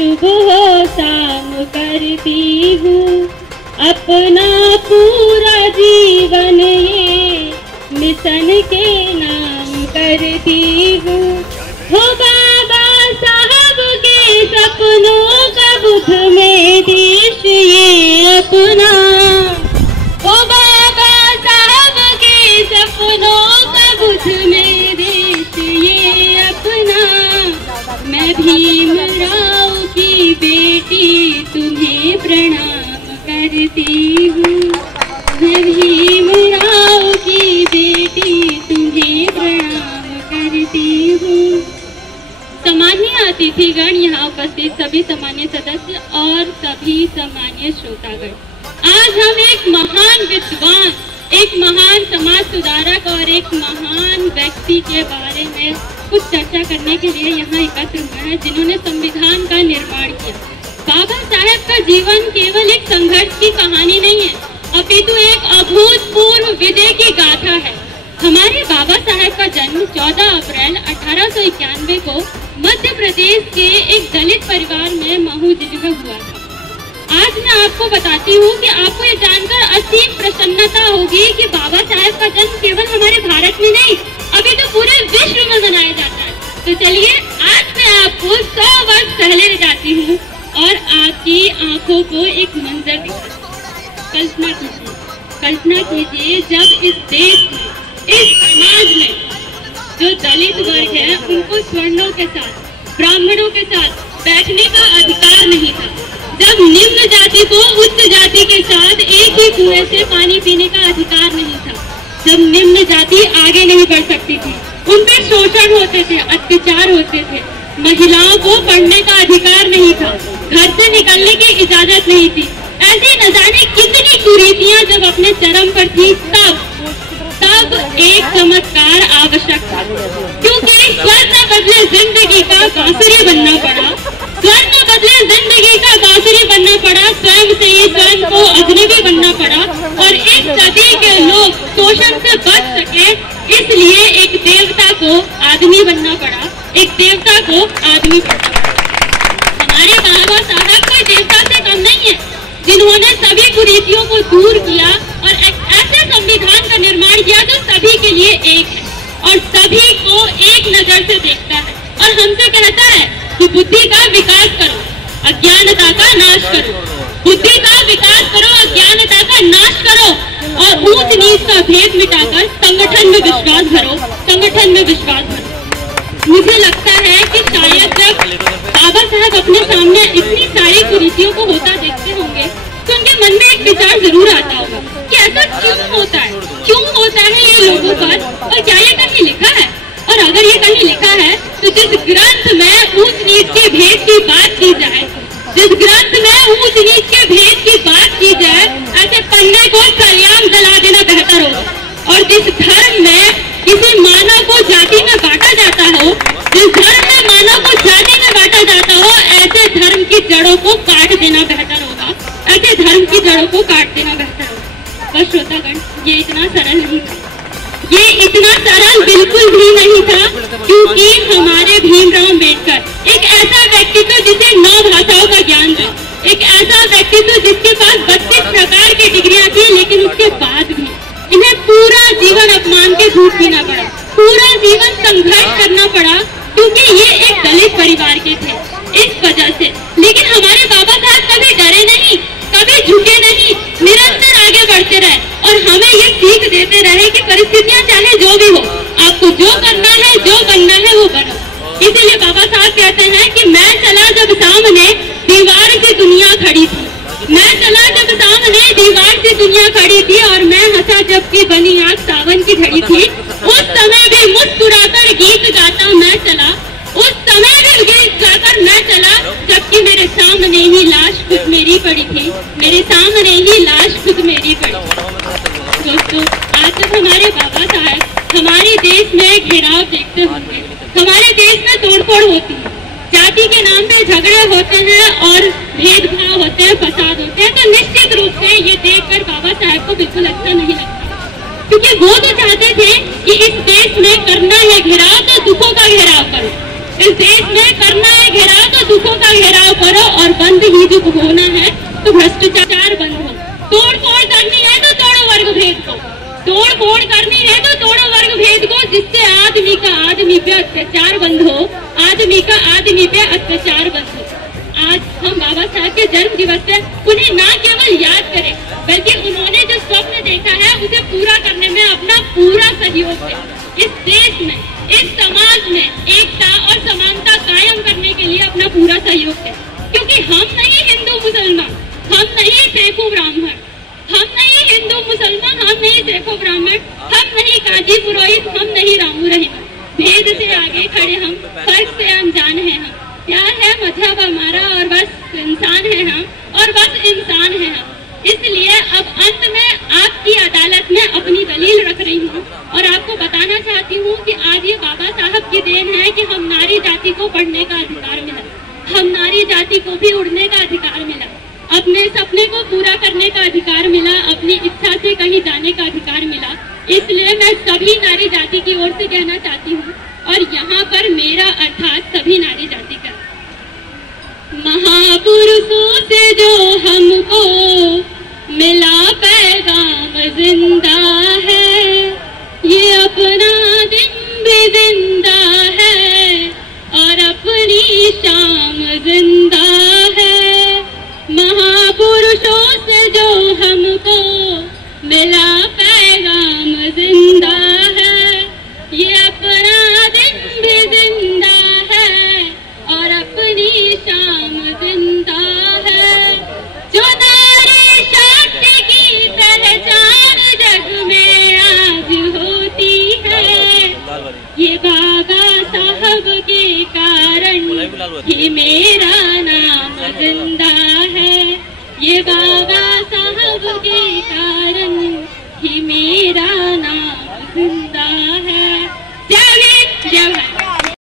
सुबह शाम करती हूँ अपना पूरा जीवन ये मिशन के नाम करती हूँ। हो बाबा साहब के सपनों का बुद्ध में देश ये अपना। हो बाबा साहब के सपनों का बुद्ध में देश ये अपना। मैं भीमराव की बेटी तुम्हें प्रणाम करती हूँ। मैं भीमराव की बेटी तुम्हें प्रणाम करती हूँ। सम्मानीय अतिथिगण, यहाँ उपस्थित सभी सम्मान्य सदस्य और सभी सम्मान्य श्रोतागण, आज हम एक महान विद्वान, एक महान समाज सुधारक और एक महान व्यक्ति के बारे में कुछ चर्चा करने के लिए यहाँ एकत्र हुए हैं, जिन्होंने संविधान का निर्माण किया। बाबा साहेब का जीवन केवल एक संघर्ष की कहानी नहीं है, अपितु एक अभूतपूर्व विजय की गाथा है। हमारे बाबा साहेब का जन्म 14 अप्रैल 1891 को मध्य प्रदेश के एक दलित परिवार में महू जिले में हुआ था। आज मैं आपको बताती हूँ कि आपको ये जानकर असीम प्रसन्नता होगी कि बाबा साहेब का जन्म केवल हमारे भारत में नहीं, अभी तो पूरे विश्व में मनाया जाता है। तो चलिए आज मैं आपको 100 वर्ष पहले ले जाती हूँ और आपकी आंखों को एक मंजर दिखाती हूँ। कल्पना कीजिए जब इस देश में, इस समाज में जो दलित वर्ग है उनको स्वर्णों के साथ, ब्राह्मणों के साथ बैठने का अधिकार नहीं था। जब निम्न जाति को उच्च जाति के साथ एक ही कुएं से पानी पीने का अधिकार नहीं था। जब निम्न जाति आगे नहीं बढ़ सकती थी, उन पर शोषण होते थे, अत्याचार होते थे, महिलाओं को पढ़ने का अधिकार नहीं था, घर से निकलने की इजाजत नहीं थी। ऐसी न जाने कितनी कुरीतियां जब अपने चरम पर थी, तब एक चमत्कार आवश्यक था, क्योंकि स्वर्ण बदले जिंदगी का बांसुरी बनना पड़ा। स्वर्ण बदले जिंदगी का बांसुरी बनना पड़ा, स्वयं से ही स्वयं को अजनबी बनना पड़ा और इस सदी के लोग शोषण से बच सके, इसलिए एक देवता को आदमी बनना पड़ा, एक देवता को आदमी बनना पड़ा। हमारे बाबा साहब कोई देवता से कम नहीं है, जिन्होंने सभी कुरीतियों को दूर किया और एक ऐसे संविधान का निर्माण किया जो सभी के लिए एक है और सभी को एक नजर से देखता है और हमसे कहता है कि बुद्धि का विकास करो, अज्ञानता का नाश करो। बुद्धि का विकास करो, अज्ञानता का नाश करो और ऊंच नीच का भेद मिटाकर संगठन में विश्वास भरो, संगठन में विश्वास भरो। मुझे लगता है कि शायद जब बाबा साहब अपने सामने इतनी सारी कुरीतियों को होता देखते होंगे तो उनके मन में एक विचार जरूर आता होगा कि ऐसा क्यों होता है, क्यों होता है ये लोगों पर, और क्या ये कहीं लिखा है? और अगर ये कहीं लिखा है तो जिस ग्रंथ में ऊंच नीच के भेद की बात की जाए, जिस ग्रंथ में ऊंच नीच के भेद की बात की जाए, ऐसे पन्ने को सलियाम जला देना बेहतर होगा। और जिस धर्म में किसी मानव को जाति में बांटा जाता हो, जिस धर्म में मानव को जाति में बांटा जाता हो, ऐसे धर्म की जड़ों को काट देना बेहतर होगा, ऐसे धर्म की जड़ों को काट देना बेहतर होगा। बस श्रोतागण, ये इतना सरल नहीं था, ये इतना सरल बिल्कुल भी नहीं था, क्योंकि हमारे भीमराव अम्बेडकर एक ऐसा व्यक्तित्व जिसे 9 भाषाओं का ज्ञान था, एक ऐसा व्यक्तित्व जिसके पास 32 प्रकार की डिग्रियां थी, लेकिन उसके बाद भी इन्हें पूरा जीवन अपमान के दूध पीना पड़ा, पूरा जीवन संघर्ष करना पड़ा, क्योंकि ये एक दलित परिवार के थे। इस वजह से लेकिन हमारे बाबा साहब कभी डरे नहीं, कभी झुके नहीं, निरंतर आगे बढ़ते रहे और हमें ये सीख देते रहे कि परिस्थितियां चाहे जो भी हो, आपको जो करना है, जो बनना है वो बनो। इसीलिए बाबा साहब कहते हैं कि मैं चला जब सामने दीवार की दुनिया खड़ी थी, मैं चला जब सामने दीवार की दुनिया खड़ी थी और मैं हंसा जबकि बनी आग सावन की झड़ी थी। उस समय भी मुस्कुराकर गीत गाता मैं चला, उस समय भी गीत गाकर मैं चला, जबकि मेरे सामने ही लाश खुद मेरी पड़ी थी, मेरे सामने ही लाश खुद मेरी पड़ी थी। दोस्तों, आज जब हमारे बाबा साहब हमारे देश में घेराव देखते होंगे, हमारे देश में तोड़फोड़ होती है, जाति के नाम पे झगड़े होते हैं और भेदभाव होते हैं, फसाद होते हैं, तो निश्चित रूप से ये देखकर बाबा साहब को बिल्कुल अच्छा नहीं लगता, क्योंकि वो तो चाहते थे कि इस देश में करना है घेराव तो दुखों का घेराव करो, इस देश में करना है घेराव तो दुखों का घेराव करो चुप होना है तो भ्रष्टाचार बंद हो। तोड़ फोड़ करनी है तो तोड़ो वर्ग भेद को, तोड़ फोड़ करनी है तो तोड़ो वर्ग भेद को, जिससे आदमी का आदमी पे अत्याचार बंद हो, आदमी का आदमी पे अत्याचार बंद हो। आज हम बाबा साहब के जन्म दिवस पे उन्हें ना केवल याद करें, बल्कि उन्होंने जो स्वप्न देखा है उसे पूरा करने में अपना पूरा सहयोग दें। इस देश में, इस समाज में एकता और समानता कायम करने के लिए अपना पूरा सहयोग दें, क्योंकि हम नहीं हिंदू मुसलमान, हम नहीं सिखों ब्राह्मण, हम नहीं हिंदू मुसलमान, हम नहीं सिखों ब्राह्मण, हम नहीं काजी पुरोहित, हम नहीं रामू रहीम। भेद से आगे खड़े हम, फर्क से अनजान है हम, प्यार है मजहब हमारा और बस इंसान है हम, और बस इंसान है हम। इसलिए अब अंत में आपकी अदालत में अपनी दलील रख रही हूँ और आपको बताना चाहती हूँ कि आज ये बाबा साहब की देन है कि हम नारी जाति को पढ़ने का अधिकार मिला, हम नारी जाति को भी उड़ने का अधिकार मिला, अपने सपने को पूरा करने का अधिकार मिला, अपनी इच्छा से कहीं जाने का अधिकार मिला। इसलिए मैं सभी नारी जाति की ओर से कहना चाहती हूँ, और यहाँ पर मेरा अर्थात सभी नारी जाति का, महापुरुषों से जो हमको मिला पैगाम जिंदा है, ये अपना दिन भी जिंदा है और अपनी शाम जिंदा है। महापुरुषों से जो हमको मिला पैगाम जिंदा है, ये अपना दिन भी जिंदा है और अपनी शाम जिंदा है। जो नारी शक्ति की पहचान जग में आज होती है, ये बाबा साहब के कारण ही मेरा नाम जिंदा है, ये बाबा साहब के कारण ही मेरा नाम जिंदा है। जय हिंद, जय भारत।